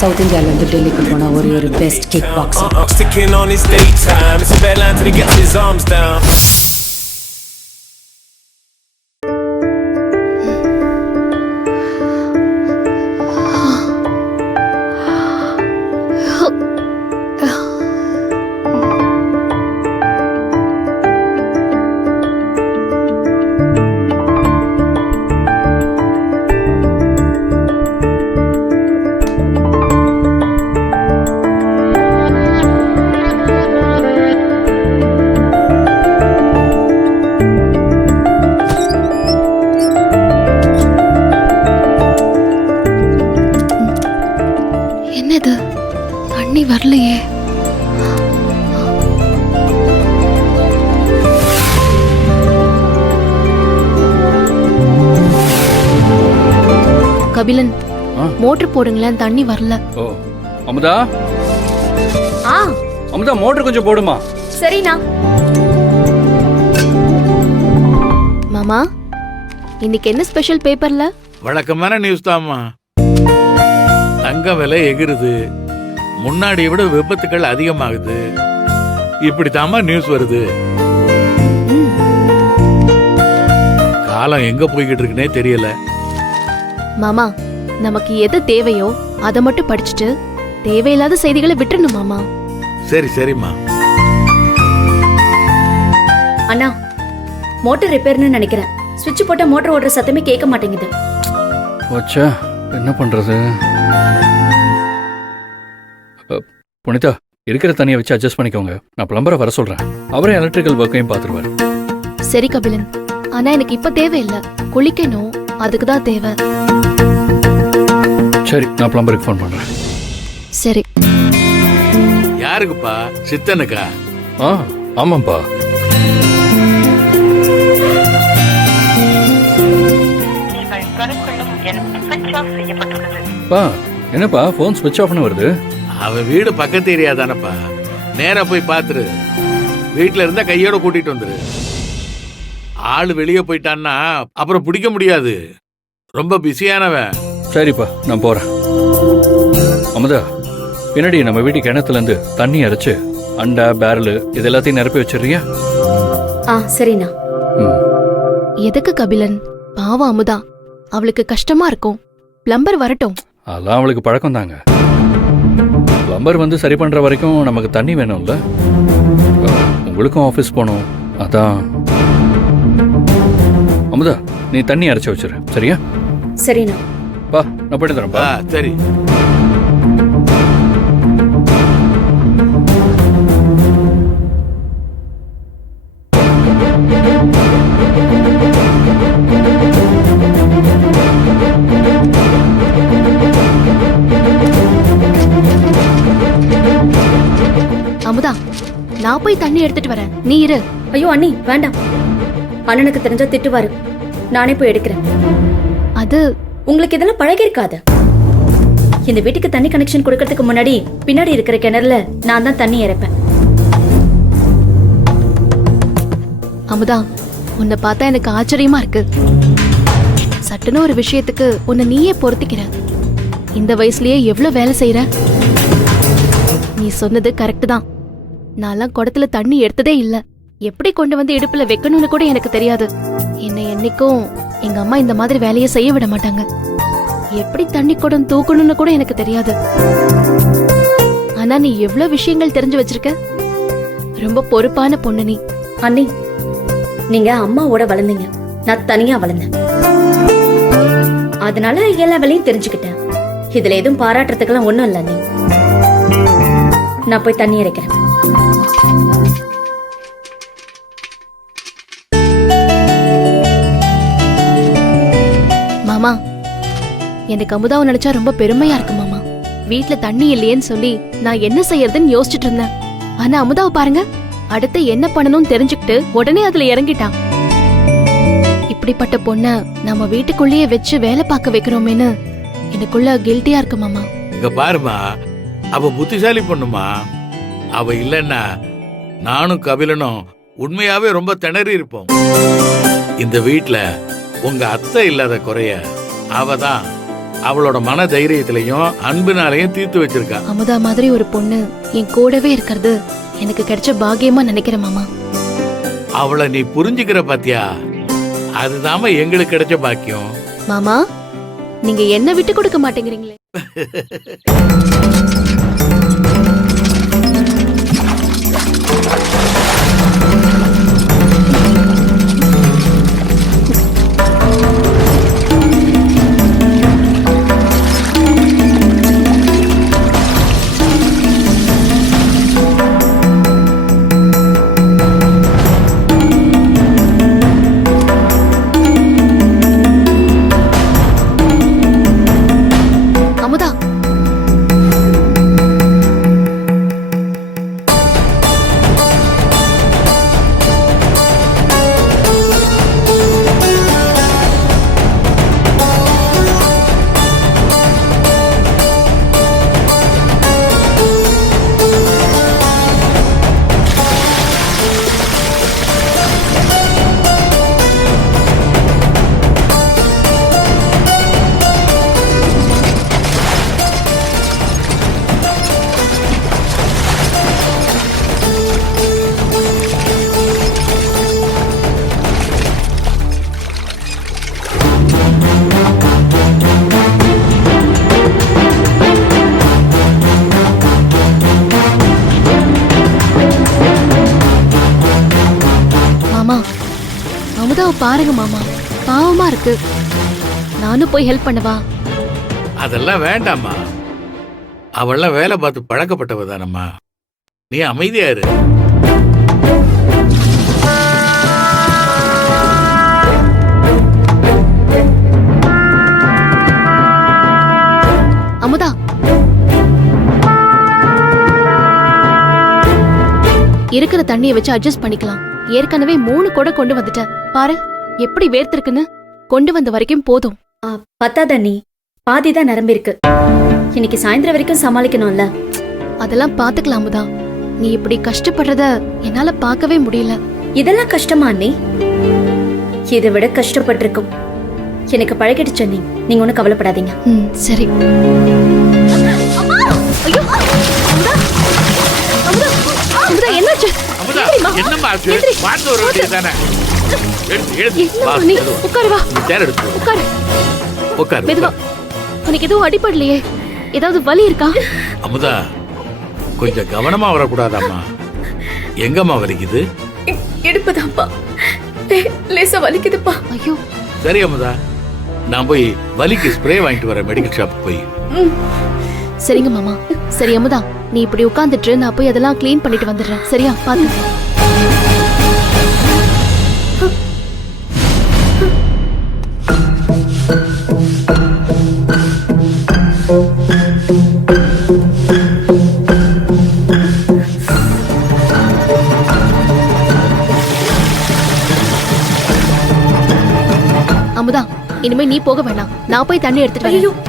South இந்தியாவிலேருந்து டெல்லிக்கு போன ஒரு best kick boxer. Sticking on his daytime. It's a bad line till he gets his arms down. என்னது தண்ணி வரலையே? கபிலன், மோட்டர் போடுங்களேன், தண்ணி வரல. ஓ அமுதா, அமுதா மோட்டர் கொஞ்சம் போடுமா. சரிண்ணா. மாமா, இன்னைக்கு என்ன ஸ்பெஷல் பேப்பர்ல? வழக்கமான நியூஸ் தாம்மா. தங்க விலை எகிருது, முன்னாடியை விட விபத்துக்கள் அதிகமாகுது, இப்படித்தாம்மா நியூஸ் வருது. காலம் எங்க போய்கிட்டு இருக்குன்னே தெரியல. மாமா, நமக்கு எது தேவையோ அதை மட்டும் படிச்சுட்டு தேவையில்லாத செய்திகளை விட்டுறணும் மாமா. சரி சரிம்மா. அண்ணா, மோட்டர் ரிப்பேர்னு நினைக்கிறேன். சுவிட்ச் போட்டா மோட்டர் ஓடுற சத்தமே கேட்க மாட்டேங்குது. வச்சா என்ன பண்றது? புனிதா, இருக்கிற தண்ணியை வச்சு அட்ஜஸ்ட் பண்ணிக்கோங்க. நான் பிளம்பரை வர சொல்றேன். அவரே எலக்ட்ரிக்கல் ஒர்க்கையும் பார்த்துருவாரு. சரி கபிலன், ஆனா எனக்கு இப்ப தேவையில்லை. குளிக்கணும், அதுக்கு தான் தேவை. சரி, நான் பிளம்பருக்கு ஃபோன் பண்றேன். சரி. யாருக்குப்பா? சித்தனுக்கா? ஆமாப்பா. பா, என்னப்பா போன் ஸ்விட்ச் ஆஃப்னு வருது? அவன் வீடு பக்கத்து ஏரியா தானப்பா, நேரா போய் பாத்துரு. வீட்டுல இருந்தா கையோட கூட்டிட்டு வந்துரு. ஆளு வெளியே போயிட்டான்னா அப்புறம் பிடிக்க முடியாது, ரொம்ப பிஸியானவன். சரிப்பா, நான் போறேன். அமுதா, பின்னாடி நம்ம வீட்டு கிணத்துல இருந்து தண்ணி அரைச்சு அண்டா பேரல் இது எல்லாத்தையும் நிரப்பி வச்சிடுறியா? சரிண்ணா. எதுக்கு கபிலன்? பாவம் அமுதா, அவளுக்கு கஷ்டமா இருக்கும். பிளம்பர் வரட்டும். அதெல்லாம் அவளுக்கு பழக்கம் தாங்க. பிளம்பர் வந்து சரி பண்ற வரைக்கும் நமக்கு தண்ணி வேணும்ல. உங்களுக்கும் ஆபீஸ் போகணும், அதான். அமுதா, நீ தண்ணி அரைச்சு வச்சிரு, சரியா? சரிண்ணா. பா, நான் போயிட்டு தரேன்ப்பா. சரி. அமுதா, நான் போய் தண்ணி எடுத்துட்டு வரேன், நீ இரு. ஐயோ அண்ணி, வேண்டாம். அண்ணனுக்கு தெரிஞ்சா திட்டுவாரு. நானே போய் எடுக்கிறேன். அது உங்களுக்கு இதெல்லாம் பழகி இருக்காது. இந்த வீட்டுக்கு தண்ணி கனெக்ஷன் கொடுக்கறதுக்கு முன்னாடி பின்னாடி இருக்கிற கிணறுல நான் தான் தண்ணி இறைப்பேன். அமுதா, உன்னை பார்த்தா எனக்கு ஆச்சரியமா இருக்கு. சட்டுன்னு ஒரு விஷயத்துக்கு உன்னை நீயே பொருத்திக்கிற. இந்த வயசுலயே எவ்வளவு வேலை செய்யற. நீ சொன்னது கரெக்ட் தான். நான்லாம் குடத்துல தண்ணி எடுத்ததே இல்ல. எப்படி கொண்டு வந்து இடுப்புல வைக்கணும்னு கூட எனக்கு தெரியாது. என்னை என்னைக்கும் எங்க அம்மா இந்த மாதிரி வேலையை செய்ய விட மாட்டாங்க. எப்படி தண்ணி குடம் தூக்கணும்னு கூட எனக்கு தெரியாது. ஆனா நீ எவ்வளவு விஷயங்கள் தெரிஞ்சு வச்சிருக்க. ரொம்ப பொறுப்பான பொண்ணு நீ. அண்ணி, நீங்க அம்மாவோட வளர்ந்தீங்க, நான் தனியா வளர்ந்தேன். அதனால எல்லா வேலையும் தெரிஞ்சுக்கிட்டேன். இதுல எதுவும் பாராட்டுறதுக்கெல்லாம் ஒண்ணும் இல்ல. நீ, நான் போய் தண்ணி இறைக்கிறேன். மாமா, எனக்கு அமுதாவை நினைச்சா ரொம்ப பெருமையா இருக்கு மாமா. வீட்டுல தண்ணி இல்லையேன்னு சொல்லி நான் என்ன செய்யறதுன்னு யோசிச்சுட்டு இருந்தேன். ஆனா அமுதாவை பாருங்க, அடுத்து என்ன பண்ணணும்னு தெரிஞ்சுக்கிட்டு உடனே அதுல இறங்கிட்டான். இப்படிப்பட்ட பொண்ண நம்ம வீட்டுக்குள்ளேயே வச்சு வேலை பார்க்க வைக்கிறோமேன்னு எனக்குள்ள கில்ட்டியா இருக்கு மாமா. இங்க பாருமா, அவ புத்திசாலி பொண்ணுமா. அவ இல்லன்னா நானும் கபிலனும் உண்மையாவே ரொம்ப திணறி இருப்போம். இந்த வீட்டுல உங்க அத்தை இல்லாத குறைய அவதான் அவளோட மன தைரியத்திலையும் அன்பினாலையும் தீர்த்து வச்சிருக்கா. அமுதா மாதிரி ஒரு பொண்ணு என் கூடவே இருக்கிறது எனக்கு கிடைச்ச பாக்கியமா நினைக்கிறேன் மாமா. அவளை நீ புரிஞ்சுக்கிற பாத்தியா, அதுதாம எங்களுக்கு கிடைச்ச பாக்கியம். மாமா, நீங்க என்ன விட்டு கொடுக்க மாட்டேங்கிறீங்களே. அமுதா, மாமா, அமுதாவை பாருங்க மாமா, பாவமா இருக்கு. நானும் போய் ஹெல்ப் பண்ணவா? அதெல்லாம் வேண்டாம்மா, அவள்லாம் வேலை பார்த்து பழக்கப்பட்டவ தானம்மா. நீ அமைதியா இரு. அமுதா, இருக்கிற தண்ணியை வச்சு அட்ஜஸ்ட் பண்ணிக்கலாம். ஏற்கனவே 3 குடம் கொண்டு வந்துட்டேன். பாரு எப்படி வேர்த்திருக்குன்னு. கொண்டு வந்த வரைக்கும் போதும். பத்தாத நீ, பாதி தான் நிரம்பிருக்கு. இன்னைக்கு சாயந்தரம் வரைக்கும் சமாளிக்கணும்ல. அதெல்லாம் பாத்துக்கலாம் அமுதா. நீ இப்படி கஷ்டப்படுறத என்னால பார்க்கவே முடியல. இதெல்லாம் கஷ்டமா நீ? இதை விட கஷ்டப்பட்டிருக்கும். எனக்கு பழகிடுச்சு நீ. நீங்க ஒன்னும் கவலைப்படாதீங்க. சரி. ஐயோ, அமுதா, அமுதா, அமுதா, என்னாச்சு? அமுதா, என்னம்மா ஆச்சு? பார்த்து வர வேண்டியதுதானே. உட்காரு வா. சேர் எடுத்து வா. உட்காரு. உட்காரு. மெதுவா. உனக்கு எதுவும் அடிபடலையே? ஏதாவது வலி இருக்கா? அமுதா, கொஞ்சம் கவனமா வரக்கூடாதாம்மா. எங்கம்மா வலிக்குது? இடுப்புதான்ப்பா, லேசா வலிக்குதுப்பா. ஐயோ. சரி அமுதா, நான் போய் வலிக்கு ஸ்ப்ரே வாங்கிட்டு வரேன் மெடிக்கல் ஷாப் போய். சரிங்க மாமா. சரி அமுதா, நீ இப்படி உட்கார்ந்துட்டு நான் போய் அதெல்லாம் க்ளீன் பண்ணிட்டு வந்துடுறேன். சரியா? பாத்து. அமுதா, இனிமே நீ போக வேண்டாம். நான் போய் தண்ணி எடுத்துட்டு வரேன்.